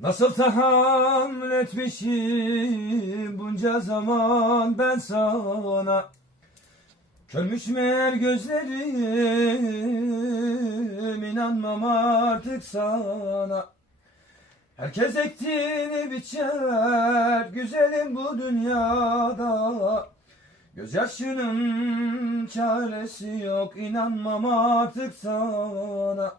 Nasıl tahammül etmişim bunca zaman ben sana? Körmüş meğer gözlerim inanmam artık sana. Herkes ektiğini biçer güzelim bu dünyada. Gözyaşının çaresi yok inanmam artık sana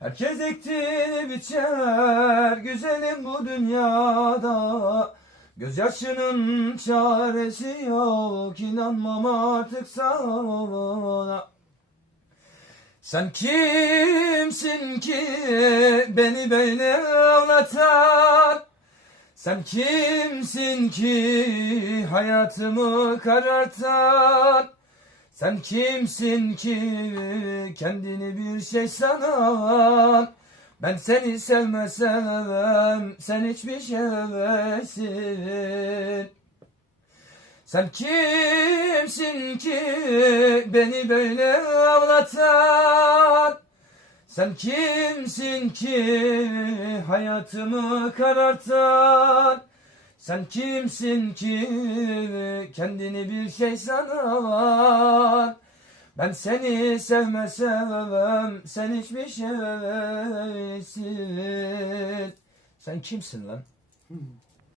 Herkes ektiğini biçer güzelim bu dünyada. Gözyaşının çaresi yok inanmam artık sana. Sen kimsin ki beni böyle ağlatan Sen kimsin ki hayatımı karartan sen kimsin ki kendini bir şey sanan? Ben seni sevmesem sen hiçbir şeysin. Sen kimsin ki beni böyle ağlatan? Sen kimsin ki hayatımı karartan sen kimsin ki kendini bir şey sanan? Ben seni sevmesem sen hiçbir şeysin. Sen kimsin lan?